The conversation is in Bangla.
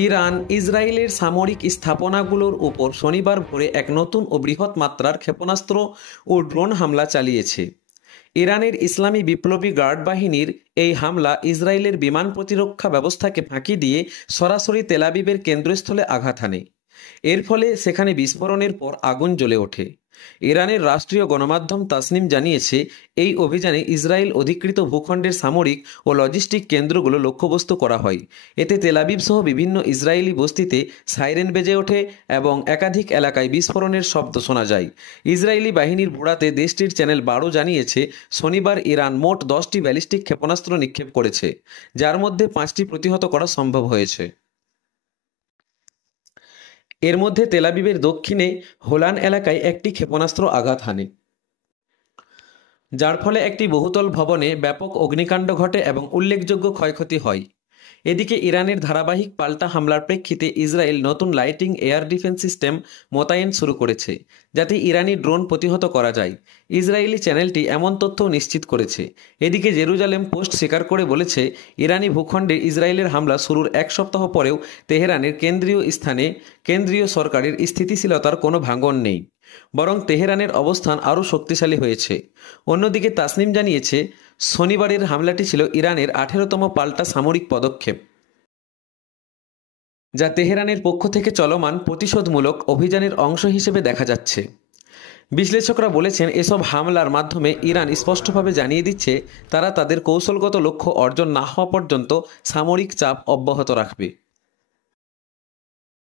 ইরান ইসরায়েলের সামরিক স্থাপনাগুলোর উপর শনিবার ভোরে এক নতুন ও বৃহৎ মাত্রার ক্ষেপণাস্ত্র ও ড্রোন হামলা চালিয়েছে। ইরানের ইসলামী বিপ্লবী গার্ড বাহিনীর এই হামলা ইসরায়েলের বিমান প্রতিরক্ষা ব্যবস্থাকে ফাঁকি দিয়ে সরাসরি তেল আবিবের কেন্দ্রস্থলে আঘাত হানে। এর ফলে সেখানে বিস্ফোরণের পর আগুন জ্বলে ওঠে। ইরানের রাষ্ট্রীয় গণমাধ্যম তাসনিম জানিয়েছে, এই অভিযানে ইসরায়েল অধিকৃত ভূখণ্ডের সামরিক ও লজিস্টিক কেন্দ্রগুলো লক্ষ্যবস্তু করা হয়। এতে তেল আবিব সহ বিভিন্ন ইসরায়েলি বস্তিতে সাইরেন বেজে ওঠে এবং একাধিক এলাকায় বিস্ফোরণের শব্দ শোনা যায়। ইসরায়েলি বাহিনীর ভোড়াতে দেশটির চ্যানেল 12 জানিয়েছে, শনিবার ইরান মোট 10টি ব্যালিস্টিক ক্ষেপণাস্ত্র নিক্ষেপ করেছে, যার মধ্যে 5টি প্রতিহত করা সম্ভব হয়েছে। এর মধ্যে তেল আবিবের দক্ষিণে হোলান এলাকায় একটি ক্ষেপণাস্ত্র আঘাত হানে, যার ফলে একটি বহুতল ভবনে ব্যাপক অগ্নিকাণ্ড ঘটে এবং উল্লেখযোগ্য ক্ষয়ক্ষতি হয়। এদিকে ইরানের ধারাবাহিক পাল্টা হামলার প্রেক্ষিতে ইসরায়েল নতুন লাইটিং এয়ার ডিফেন্স সিস্টেম মোতায়েন শুরু করেছে, যাতে ইরানি ড্রোন প্রতিহত করা যায়। ইসরায়েলি চ্যানেলটি এমন তথ্যও নিশ্চিত করেছে। এদিকে জেরুজালেম পোস্ট স্বীকার করে বলেছে, ইরানি ভূখণ্ডে ইসরায়েলের হামলা শুরুর এক সপ্তাহ পরেও তেহরানের কেন্দ্রীয় স্থানে কেন্দ্রীয় সরকারের স্থিতিশীলতার কোনো ভাঙন নেই, বরং তেহরানের অবস্থান আরও শক্তিশালী হয়েছে। অন্যদিকে তাসনিম জানিয়েছে, শনিবারের হামলাটি ছিল ইরানের 18তম পাল্টা সামরিক পদক্ষেপ, যা তেহরানের পক্ষ থেকে চলমান প্রতিশোধমূলক অভিযানের অংশ হিসেবে দেখা যাচ্ছে। বিশ্লেষকরা বলেছেন, এসব হামলার মাধ্যমে ইরান স্পষ্টভাবে জানিয়ে দিচ্ছে তারা তাদের কৌশলগত লক্ষ্য অর্জন না হওয়া পর্যন্ত সামরিক চাপ অব্যাহত রাখবে।